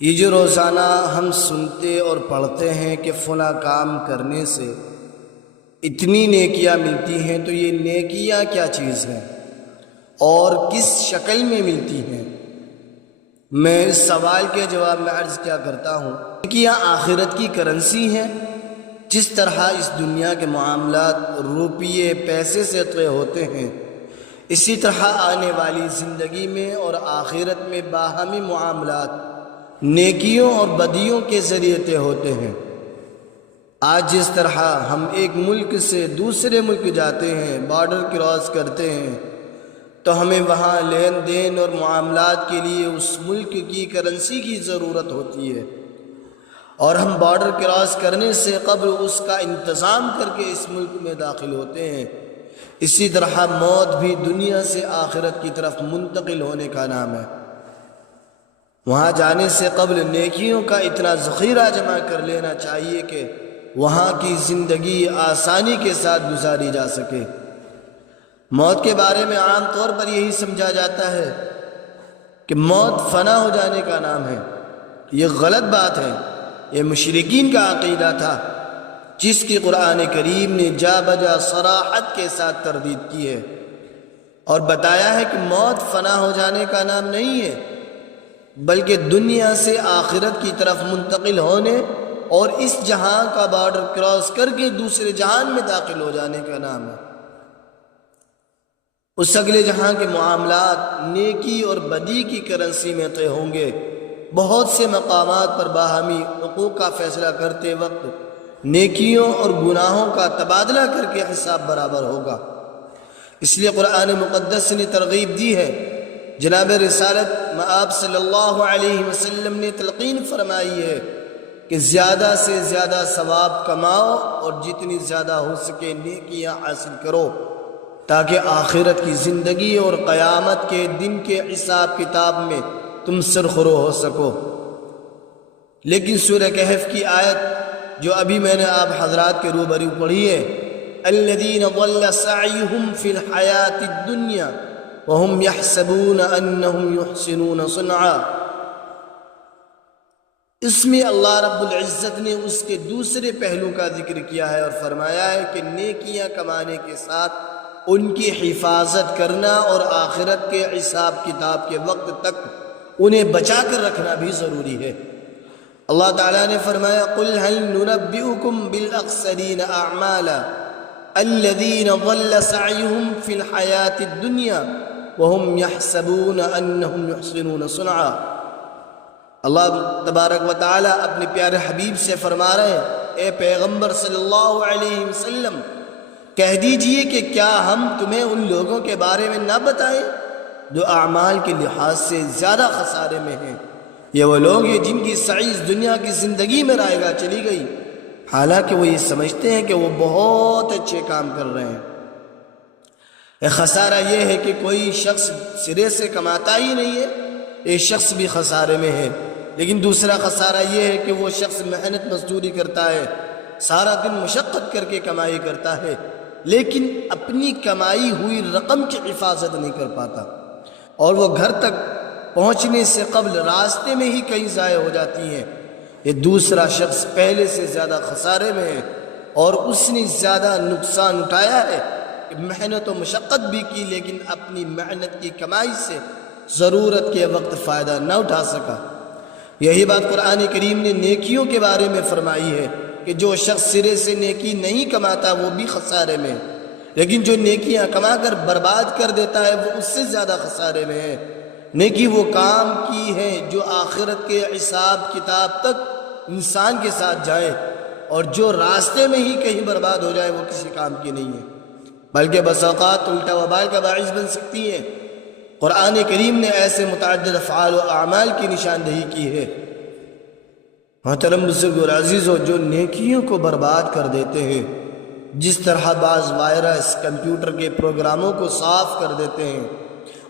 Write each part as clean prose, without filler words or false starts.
یہ جو روزانہ ہم سنتے اور پڑھتے ہیں کہ فلاں کام کرنے سے اتنی نیکیاں ملتی ہیں، تو یہ نیکیاں کیا چیز ہیں اور کس شکل میں ملتی ہیں؟ میں اس سوال کے جواب میں عرض کیا کرتا ہوں، نیکیاں آخرت کی کرنسی ہیں۔ جس طرح اس دنیا کے معاملات روپیے پیسے سے طے ہوتے ہیں، اسی طرح آنے والی زندگی میں اور آخرت میں باہمی معاملات نیکیوں اور بدیوں کے ذریعے طے ہوتے ہیں۔ آج جس طرح ہم ایک ملک سے دوسرے ملک جاتے ہیں، بارڈر کراس کرتے ہیں، تو ہمیں وہاں لین دین اور معاملات کے لیے اس ملک کی کرنسی کی ضرورت ہوتی ہے، اور ہم بارڈر کراس کرنے سے قبل اس کا انتظام کر کے اس ملک میں داخل ہوتے ہیں۔ اسی طرح موت بھی دنیا سے آخرت کی طرف منتقل ہونے کا نام ہے۔ وہاں جانے سے قبل نیکیوں کا اتنا ذخیرہ جمع کر لینا چاہیے کہ وہاں کی زندگی آسانی کے ساتھ گزاری جا سکے۔ موت کے بارے میں عام طور پر یہی سمجھا جاتا ہے کہ موت فنا ہو جانے کا نام ہے۔ یہ غلط بات ہے۔ یہ مشرکین کا عقیدہ تھا، جس کی قرآن کریم نے جا بجا صراحت کے ساتھ تردید کی ہے اور بتایا ہے کہ موت فنا ہو جانے کا نام نہیں ہے، بلکہ دنیا سے آخرت کی طرف منتقل ہونے اور اس جہاں کا بارڈر کراس کر کے دوسرے جہان میں داخل ہو جانے کا نام ہے۔ اس اگلے جہاں کے معاملات نیکی اور بدی کی کرنسی میں طے ہوں گے۔ بہت سے مقامات پر باہمی حقوق کا فیصلہ کرتے وقت نیکیوں اور گناہوں کا تبادلہ کر کے حساب برابر ہوگا۔ اس لیے قرآن مقدس نے ترغیب دی ہے۔ جناب رسالت مآب صلی اللہ علیہ وسلم نے تلقین فرمائی ہے کہ زیادہ سے زیادہ ثواب کماؤ اور جتنی زیادہ ہو سکے نیکیاں حاصل کرو، تاکہ آخرت کی زندگی اور قیامت کے دن کے حساب کتاب میں تم سرخرو ہو سکو۔ لیکن سورہ کہف کی آیت جو ابھی میں نے آپ حضرات کے روبرو پڑھی ہے، الذین ضل سعیہم فی الحیاۃ الدنیا وہم یحسبون انہم یحسنون صنعا، اس میں اللہ رب العزت نے اس کے دوسرے پہلو کا ذکر کیا ہے اور فرمایا ہے کہ نیکیاں کمانے کے ساتھ ان کی حفاظت کرنا اور آخرت کے حساب کتاب کے وقت تک انہیں بچا کر رکھنا بھی ضروری ہے۔ اللہ تعالیٰ نے فرمایا قُلْ هَلْ نُنَبِّئُكُمْ بِالْأَخْسَرِينَ أَعْمَالًا الَّذِينَ ضَلَّ سَعْيُهُمْ فِي الْحَيَاةِ الدُّنْيَا وَهُمْ يَحْسَبُونَ أَنَّهُمْ يُحْسِنُونَ صُنْعًا۔ اللہ تبارک و تعالیٰ اپنے پیارے حبیب سے فرما رہے ہیں، اے پیغمبر صلی اللہ علیہ وسلم کہہ دیجئے کہ کیا ہم تمہیں ان لوگوں کے بارے میں نہ بتائیں جو اعمال کے لحاظ سے زیادہ خسارے میں ہیں۔ یہ وہ لوگ ہیں جن کی سعی دنیا کی زندگی میں رائے گاہ چلی گئی، حالانکہ وہ یہ سمجھتے ہیں کہ وہ بہت اچھے کام کر رہے ہیں۔ ایک خسارہ یہ ہے کہ کوئی شخص سرے سے کماتا ہی نہیں ہے، ایک شخص بھی خسارے میں ہے۔ لیکن دوسرا خسارہ یہ ہے کہ وہ شخص محنت مزدوری کرتا ہے، سارا دن مشقت کر کے کمائی کرتا ہے، لیکن اپنی کمائی ہوئی رقم کی حفاظت نہیں کر پاتا، اور وہ گھر تک پہنچنے سے قبل راستے میں ہی کہیں ضائع ہو جاتی ہیں۔ یہ دوسرا شخص پہلے سے زیادہ خسارے میں ہے، اور اس نے زیادہ نقصان اٹھایا ہے کہ محنت و مشقت بھی کی، لیکن اپنی محنت کی کمائی سے ضرورت کے وقت فائدہ نہ اٹھا سکا۔ یہی بات قرآن کریم نے نیکیوں کے بارے میں فرمائی ہے کہ جو شخص سرے سے نیکی نہیں کماتا وہ بھی خسارے میں ہے، لیکن جو نیکیاں کما کر برباد کر دیتا ہے وہ اس سے زیادہ خسارے میں ہے۔ نیکی وہ کام کی ہے جو آخرت کے حساب کتاب تک انسان کے ساتھ جائے، اور جو راستے میں ہی کہیں برباد ہو جائے وہ کسی کام کی نہیں ہے، بلکہ بس اوقات الٹا وبال کا باعث بن سکتی ہے۔ قرآن کریم نے ایسے متعدد افعال و اعمال کی نشاندہی کی ہے۔ محترم بزرگ اور عزیزوں، جو نیکیوں کو برباد کر دیتے ہیں، جس طرح بعض وائرس کمپیوٹر کے پروگراموں کو صاف کر دیتے ہیں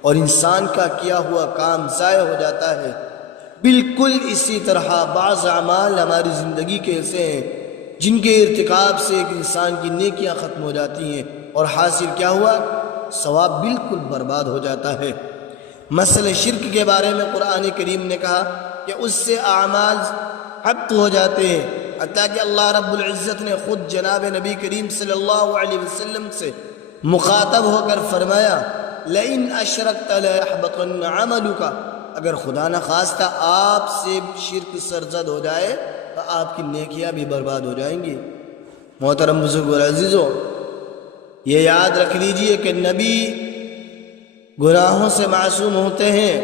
اور انسان کا کیا ہوا کام ضائع ہو جاتا ہے، بالکل اسی طرح بعض اعمال ہماری زندگی کے ایسے ہیں جن کے ارتکاب سے ایک انسان کی نیکیاں ختم ہو جاتی ہیں، اور حاصل کیا ہوا؟ ثواب بالکل برباد ہو جاتا ہے۔ مسئلہ شرک کے بارے میں قرآن کریم نے کہا کہ اس سے اعمال حبط ہو جاتے ہیں، حتیٰ کہ اللہ رب العزت نے خود جناب نبی کریم صلی اللہ علیہ وسلم سے مخاطب ہو کر فرمایا لئن اشرکت لیحبطن عملک، اگر خدا نخواستہ آپ سے شرک سرزد ہو جائے تو آپ کی نیکیاں بھی برباد ہو جائیں گی۔ محترم بزرگ اور عزیزو، یہ یاد رکھ لیجئے کہ نبی گناہوں سے معصوم ہوتے ہیں،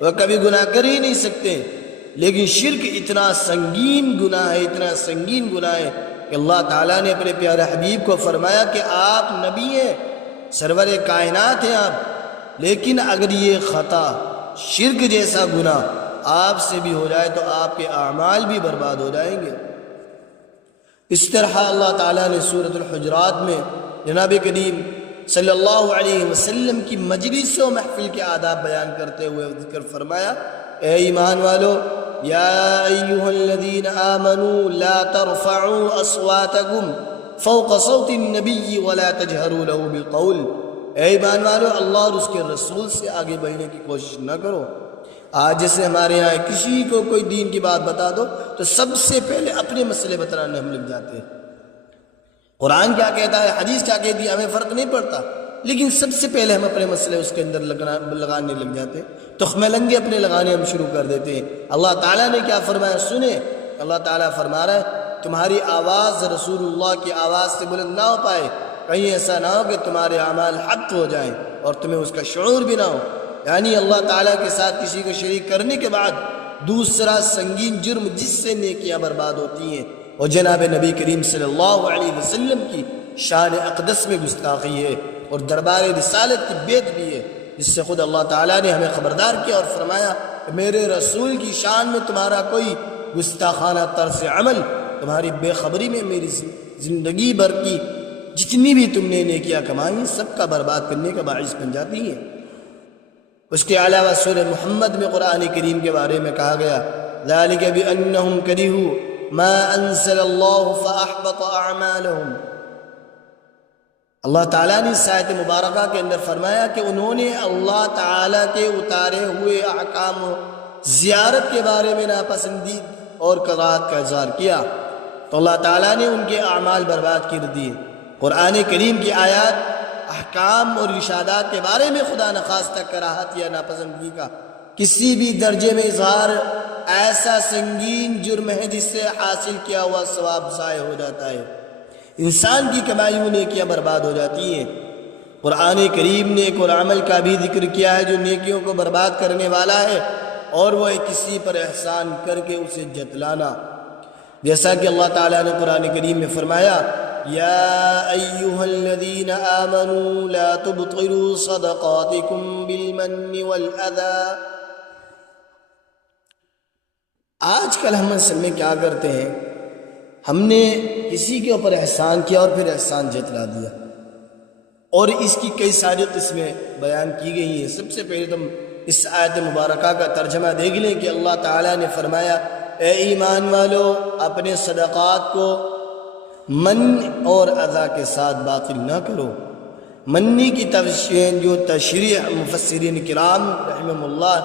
وہ کبھی گناہ کر ہی نہیں سکتے، لیکن شرک اتنا سنگین گناہ ہے، اتنا سنگین گناہ ہے کہ اللہ تعالیٰ نے اپنے پیارے حبیب کو فرمایا کہ آپ نبی ہیں، سرور کائنات ہیں آپ، لیکن اگر یہ خطا شرک جیسا گناہ آپ سے بھی ہو جائے تو آپ کے اعمال بھی برباد ہو جائیں گے۔ اس طرح اللہ تعالیٰ نے سورۃ الحجرات میں جناب کریم صلی اللہ علیہ وسلم کی مجلس و محفل کے آداب بیان کرتے ہوئے ذکر فرمایا، اے ایمان والو، یا ایہا الذین آمنوا لا ترفعوا اصواتکم فوق صوت النبی ولا تجہروا له بالقول، اے ایمان والو، اللہ اور اس کے رسول سے آگے بڑھنے کی کوشش نہ کرو۔ آج جیسے ہمارے یہاں کسی کو کوئی دین کی بات بتا دو تو سب سے پہلے اپنے مسئلے بتانے ہم لگ جاتے ہیں۔ قرآن کیا کہتا ہے، حدیث کیا کہتی ہے، ہمیں فرق نہیں پڑتا، لیکن سب سے پہلے ہم اپنے مسئلے اس کے اندر لگانے لگ جاتے ہیں، تخمہ لنگے اپنے لگانے ہم شروع کر دیتے ہیں۔ اللہ تعالیٰ نے کیا فرمایا سنیں، اللہ تعالیٰ فرما رہا ہے تمہاری آواز رسول اللہ کی آواز سے بلند نہ ہو پائے، کہیں ایسا نہ ہو کہ تمہارے اعمال حبط ہو جائیں اور تمہیں اس کا شعور بھی نہ ہو۔ یعنی اللہ تعالیٰ کے ساتھ کسی کو شریک کرنے کے بعد دوسرا سنگین جرم جس سے نیکیاں برباد ہوتی ہیں اور جناب نبی کریم صلی اللہ علیہ وسلم کی شان اقدس میں گستاخی ہے اور دربار رسالت کی بیعت بھی ہے، جس سے خود اللہ تعالیٰ نے ہمیں خبردار کیا اور فرمایا کہ میرے رسول کی شان میں تمہارا کوئی گستاخانہ طرز عمل، تمہاری بے خبری میں میری زندگی بھر کی جتنی بھی تم نے نیکیاں کمائی سب کا برباد کرنے کا باعث بن جاتی ہے۔ اس کے علاوہ سورہ محمد میں قرآن کریم کے بارے میں کہا گیا ذَلِكَ بِأَنَّهُمْ كَرِهُوا مَا أَنزَلَ اللَّهُ فَأَحْبَطَ أَعْمَالَهُمْ۔ اللہ تعالیٰ نے اس آیت مبارکہ کے اندر فرمایا کہ انہوں نے اللہ تعالیٰ کے اتارے ہوئے احکام زیارت کے بارے میں ناپسندید اور کراہت کا اظہار کیا تو اللہ تعالیٰ نے ان کے اعمال برباد کر دیے۔ قرآن کریم کی آیات احکام اور ارشادات کے بارے میں خدا نخواستہ کراہت یا ناپسندگی کا کسی بھی درجے میں اظہار ایسا سنگین جرم ہے جس سے حاصل کیا ہوا ثواب ضائع ہو جاتا ہے، انسان کی کمائی ہوئی نیکیاں برباد ہو جاتی ہیں۔ قرآن کریم نے ایک اور عمل کا بھی ذکر کیا ہے جو نیکیوں کو برباد کرنے والا ہے، اور وہ ہے کسی پر احسان کر کے اسے جتلانا، جیسا کہ اللہ تعالیٰ نے قرآن کریم میں فرمایا یا ایہا الذین آمنوا لا تبطلوا صدقاتکم بالمن والأذى۔ آج کل ہم اصل میں کیا کرتے ہیں، ہم نے کسی کے اوپر احسان کیا اور پھر احسان جتلا دیا، اور اس کی کئی ساری قسمیں بیان کی گئی ہیں۔ سب سے پہلے تم اس آیت مبارکہ کا ترجمہ دیکھ لیں کہ اللہ تعالیٰ نے فرمایا اے ایمان والو، اپنے صدقات کو من اور اذا کے ساتھ باطل نہ کرو۔ منی کی جو تشریح مفسرین کرام رحمہ اللہ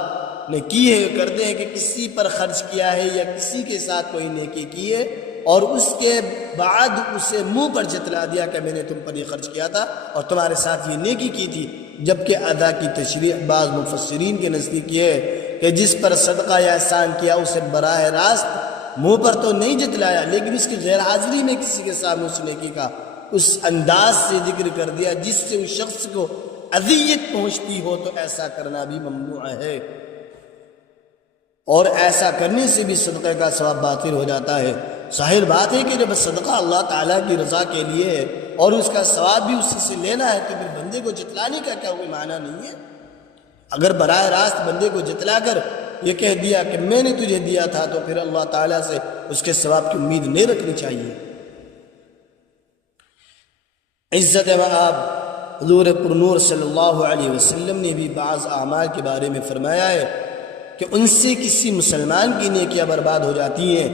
نے کی ہے، کرتے ہیں کہ کسی پر خرچ کیا ہے یا کسی کے ساتھ کوئی نیکی کی ہے اور اس کے بعد اسے منہ پر جتلا دیا کہ میں نے تم پر یہ خرچ کیا تھا اور تمہارے ساتھ یہ نیکی کی تھی، جبکہ ادا کی تشریح بعض مفسرین کے نزدیک یہ ہے کہ جس پر صدقہ یا احسان کیا اسے براہ راست منہ پر تو نہیں جتلایا، لیکن اس کی غیر حاضری میں کسی کے سامنے اس نیکی کا اس انداز سے ذکر کر دیا جس سے اس شخص کو اذیت پہنچتی ہو، تو ایسا کرنا بھی ممنوع ہے، اور ایسا کرنے سے بھی صدقے کا ثواب باطل ہو جاتا ہے۔ ظاہر بات ہے کہ جب صدقہ اللہ تعالیٰ کی رضا کے لیے ہے اور اس کا ثواب بھی اسی سے لینا ہے تو پھر بندے کو جتلانے کا کیا کوئی معنی نہیں ہے۔ اگر براہ راست بندے کو جتلا کر یہ کہہ دیا کہ میں نے تجھے دیا تھا تو پھر اللہ تعالیٰ سے اس کے ثواب کی امید نہیں رکھنی چاہیے۔ عزت مآب حضور پرنور صلی اللہ علیہ وسلم نے بھی بعض اعمال کے بارے میں فرمایا ہے کہ ان سے کسی مسلمان کی نیکیاں برباد ہو جاتی ہیں۔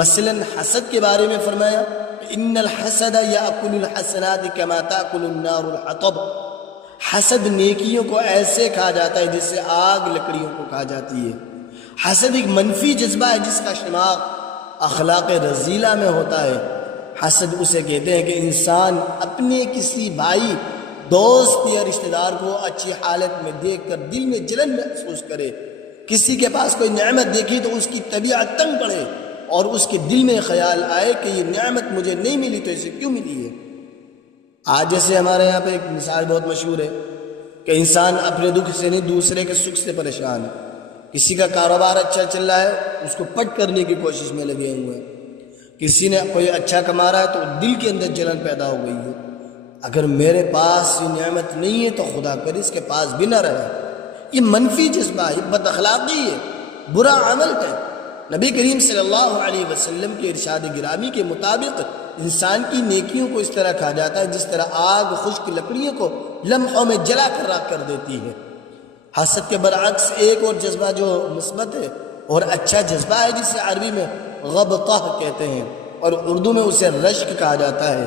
مثلا حسد کے بارے میں فرمایا ان الحسد یاکل الحسنات کما تاکل النار الحطب، حسد نیکیوں کو ایسے کھا جاتا ہے جس سے آگ لکڑیوں کو کھا جاتی ہے۔ حسد ایک منفی جذبہ ہے جس کا شمار اخلاق رذیلہ میں ہوتا ہے۔ حسد اسے کہتے ہیں کہ انسان اپنے کسی بھائی، دوست یا رشتہ دار کو اچھی حالت میں دیکھ کر دل میں جلن محسوس کرے، کسی کے پاس کوئی نعمت دیکھی تو اس کی طبیعت تنگ پڑے اور اس کے دل میں خیال آئے کہ یہ نعمت مجھے نہیں ملی تو اسے کیوں ملی ہے۔ آج جیسے ہمارے یہاں پہ ایک مثال بہت مشہور ہے کہ انسان اپنے دکھ سے نہیں دوسرے کے سکھ سے پریشان ہے۔ کسی کا کاروبار اچھا چل رہا ہے، اس کو پٹ کرنے کی کوشش میں لگے ہوئے ہیں۔ کسی نے کوئی اچھا کما رہا ہے تو دل کے اندر جلن پیدا ہو گئی ہے، اگر میرے پاس یہ نعمت نہیں ہے تو خدا کرے اس کے پاس بھی نہ رہے۔ یہ منفی جذبہ ہے، بد اخلاقی ہے، برا عمل ہے۔ نبی کریم صلی اللہ علیہ وسلم کے ارشاد گرامی کے مطابق انسان کی نیکیوں کو اس طرح کھا جاتا ہے جس طرح آگ خشک لکڑیوں کو لمحوں میں جلا کر راکھ کر دیتی ہے۔ حسد کے برعکس ایک اور جذبہ جو مثبت ہے اور اچھا جذبہ ہے جسے عربی میں غبطہ کہتے ہیں اور اردو میں اسے رشک کہا جاتا ہے۔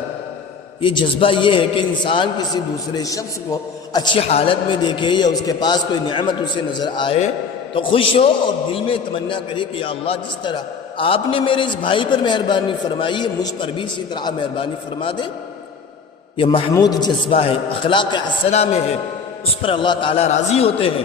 یہ جذبہ یہ ہے کہ انسان کسی دوسرے شخص کو اچھی حالت میں دیکھے یا اس کے پاس کوئی نعمت اسے نظر آئے تو خوش ہو اور دل میں تمنا کرے کہ یا اللہ جس طرح آپ نے میرے اس بھائی پر مہربانی فرمائی ہے مجھ پر بھی اسی طرح مہربانی فرما دے۔ یہ محمود جذبہ ہے، اخلاق حسنہ میں ہے، اس پر اللہ تعالیٰ راضی ہوتے ہیں۔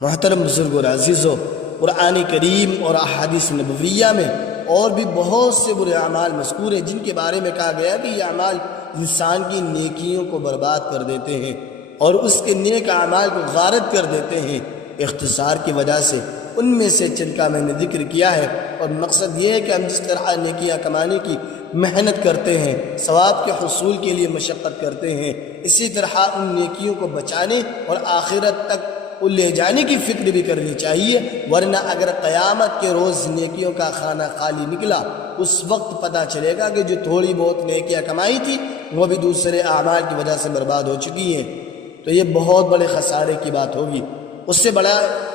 محترم بزرگوں اور عزیزوں، قرآن کریم اور احادیث نبویہ میں اور بھی بہت سے برے اعمال مذکور ہیں جن کے بارے میں کہا گیا کہ یہ اعمال انسان کی نیکیوں کو برباد کر دیتے ہیں اور اس کے نیک اعمال کو غارت کر دیتے ہیں۔ اختصار کی وجہ سے ان میں سے چند کا میں نے ذکر کیا ہے اور مقصد یہ ہے کہ ہم جس طرح نیکیاں کمانے کی محنت کرتے ہیں، ثواب کے حصول کے لیے مشقت کرتے ہیں، اسی طرح ان نیکیوں کو بچانے اور آخرت تک وہ لے جانے کی فکر بھی کرنی چاہیے، ورنہ اگر قیامت کے روز نیکیوں کا خانہ خالی نکلا اس وقت پتہ چلے گا کہ جو تھوڑی بہت نیکیاں کمائی تھی وہ بھی دوسرے اعمال کی وجہ سے برباد ہو چکی ہیں۔ تو یہ بہت بڑے خسارے کی بات ہوگی، اس سے بڑا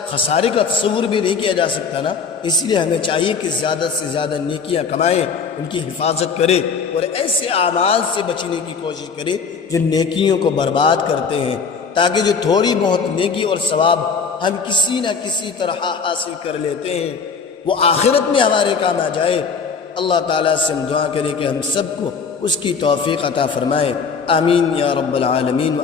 خسارے کا تصور بھی نہیں کیا جا سکتا نا۔ اس لیے ہمیں چاہیے کہ زیادہ سے زیادہ نیکیاں کمائیں، ان کی حفاظت کرے اور ایسے اعمال سے بچنے کی کوشش کرے جو نیکیوں کو برباد کرتے ہیں، تاکہ جو تھوڑی بہت نیکی اور ثواب ہم کسی نہ کسی طرح حاصل کر لیتے ہیں وہ آخرت میں ہمارے کام آ جائے۔ اللہ تعالیٰ سے ہم دعا کریں کہ ہم سب کو اس کی توفیق عطا فرمائے، آمین یا رب العالمین۔